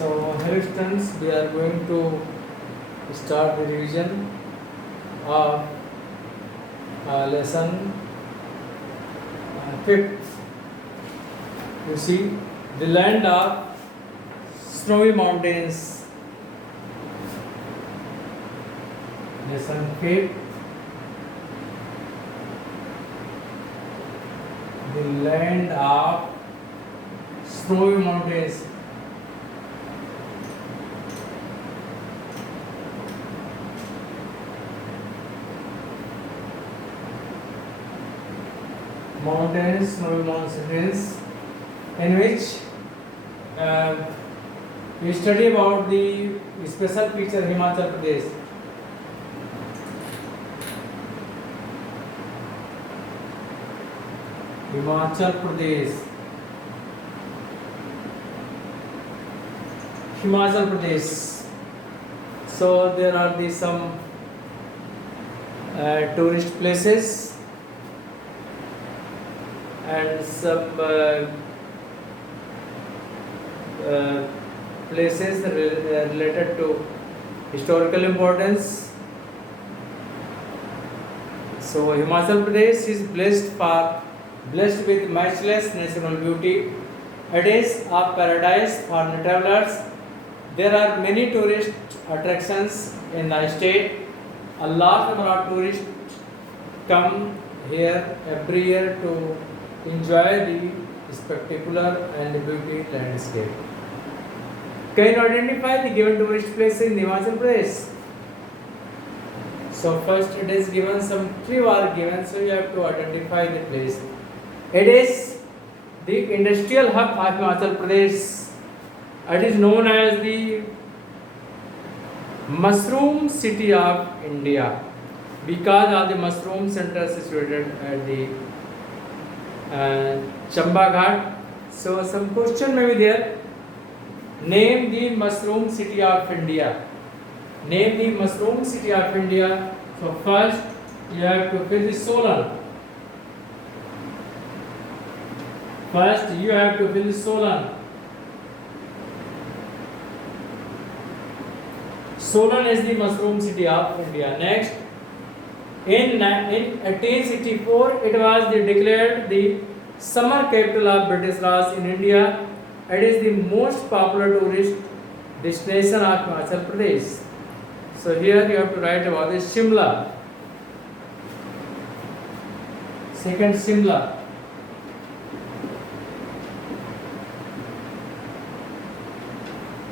So, hello students, we are going to start the revision of lesson 5th. You see, the land of snowy mountains. Lesson 5th. The land of snowy mountains. Snowy mountains, in which we study about the special feature Himachal Pradesh. Himachal Pradesh. Himachal Pradesh. So there are some tourist places and some places related to historical importance. So Himachal Pradesh is blessed with matchless natural beauty. It is a paradise for travelers. There are many tourist attractions in the state. A large number of tourists come here every year to enjoy the spectacular and beauty landscape. Can you identify the given tourist place in Himachal Pradesh? So first it is given, some clues are given, so you have to identify the place. It is the industrial hub of Himachal Pradesh. It is known as the mushroom city of India because of the mushroom center situated at the Chamba Ghat. So some question may be there. Name the mushroom city of India. Name the mushroom city of India. So first you have to fill the Solan. First you have to fill the Solan. Solan is the mushroom city of India. Next, in 1864, it was declared the summer capital of British Raj in India. It is the most popular tourist destination of Himachal Pradesh. So here you have to write about this Shimla. Second, Shimla.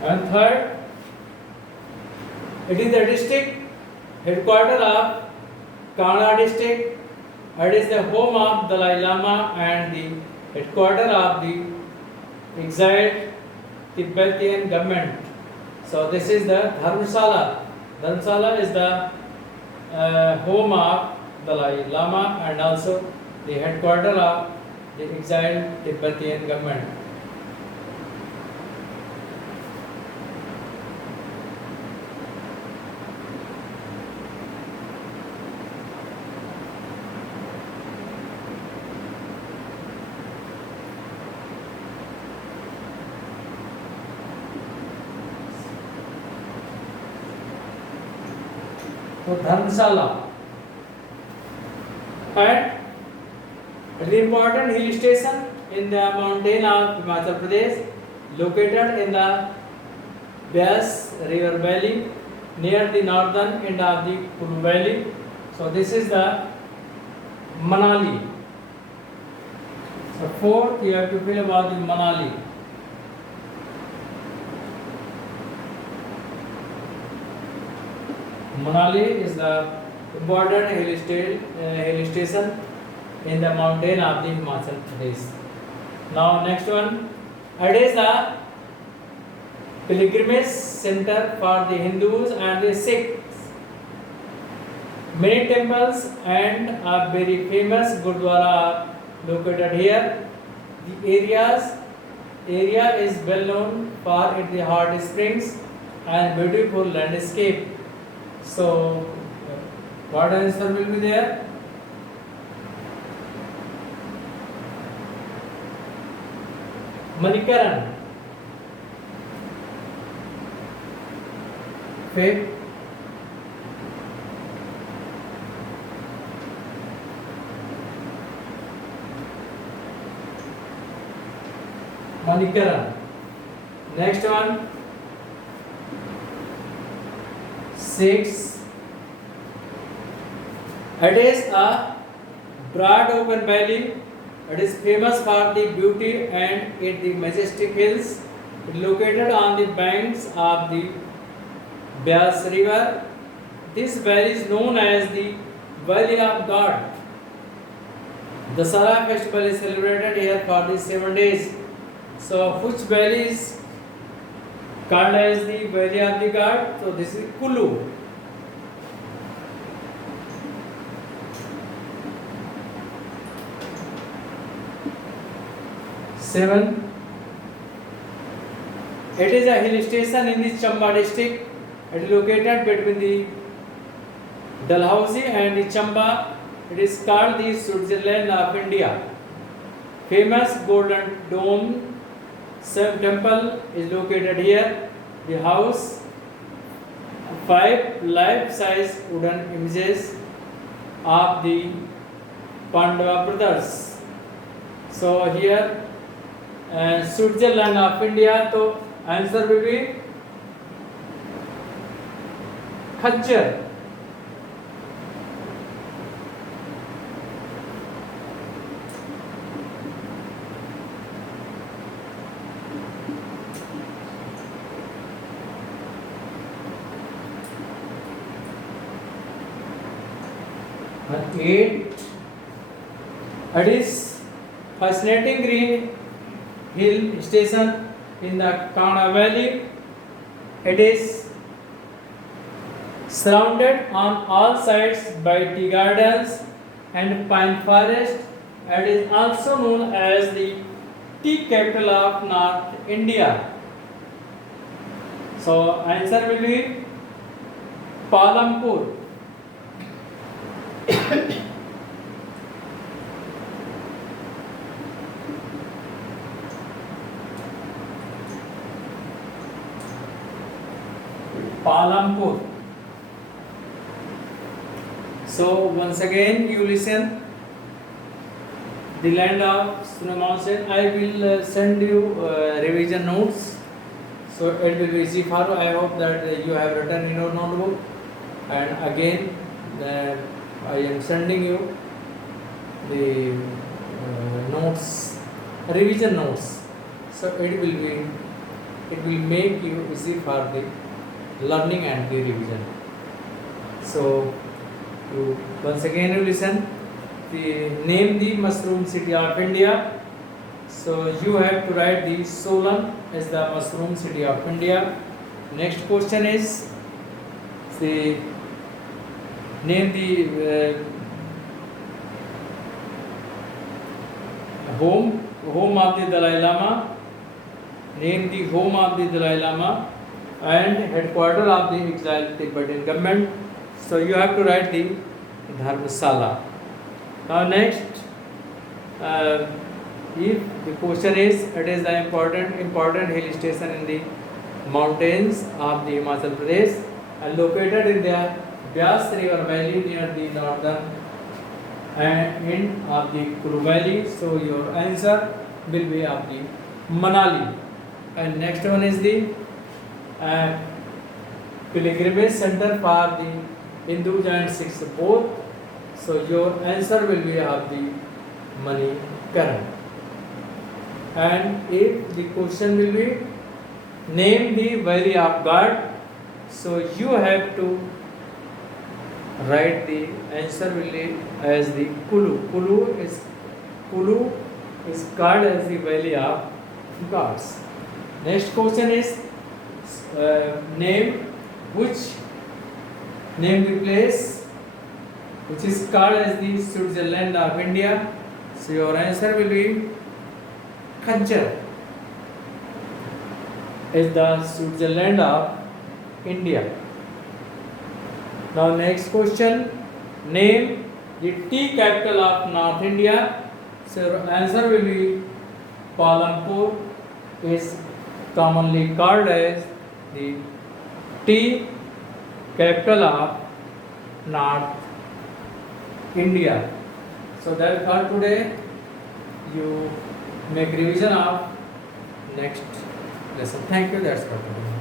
And third, it is the district headquarters of Kanha district. It is the home of Dalai Lama and the headquarters of the exiled Tibetan government. So this is the Dharamsala. Dharamsala is the home of Dalai Lama and also the headquarters of the exiled Tibetan government. So Dharamsala, and the important hill station in the mountain of Himachal Pradesh, located in the Beas river valley near the northern end of the Kulu valley. So this is the Manali. So fourth you have to fill about the Manali. Manali is the important hill station in the mountain of the Himachal Pradesh. Now next one, it is a pilgrimage center for the Hindus and the Sikhs. Many temples and a very famous Gurdwara are located here. The area is well known for its hot springs and beautiful landscape. So, what answer will be there? Manikaran. cafe, Manikaran. Next one, 6. It is a broad open valley. It is famous for the beauty and it the majestic hills. It is located on the banks of the Beas River. This valley is known as the Valley of God. The Dasara festival is celebrated here for the 7 days. So, which valley is called as the Valley of the God? So, this is Kulu. Seven. It is a hill station in the Chamba district. It is located between the Dalhousie and the Chamba. It is called the Switzerland of India. Famous Golden Dome temple is located here. The house, 5 life-size wooden images of the Pandava brothers. So here Switzerland of India, तो answer will be खच्चर. And 8. It is fascinating green hill station in the Kana Valley. It is surrounded on all sides by tea gardens and pine forest. It is also known as the tea capital of North India. So answer will be Palampur. Palampur. So once again you listen the land of snow mountain. I will send you revision notes, so it will be easy for you. I hope that you have written in your notebook, and again I am sending you the notes, revision notes. So it will make you easy for the learning and the revision. So you once again you listen. Name the mushroom city of India. So you have to write the Solan as the mushroom city of India. Next question is name the home of the Dalai Lama. Name the home of the Dalai Lama and headquarters of the exiled Tibetan government. So you have to write the Dharmasala. Now next, if the question is, it is the important hill station in the mountains of the Himachal Pradesh and located in the Beas River Valley near the northern end of the Kulu Valley. So your answer will be of the Manali. And next one is the pilgrimage center for the Hindus and Sikhs both. So your answer will be of the Manikaran. And if the question will be name the Valley of God, so you have to write the answer will be as the Kulu. Kulu is called as the Valley of Gods. Next question is name the place which is called as the Switzerland of India. So your answer will be Khajjar is the Switzerland of India. Now next question, name the tea capital of North India. So your answer will be Palampur is commonly called as the tea capital of North India. So that for today, you make revision of next lesson. Thank you. That's for today.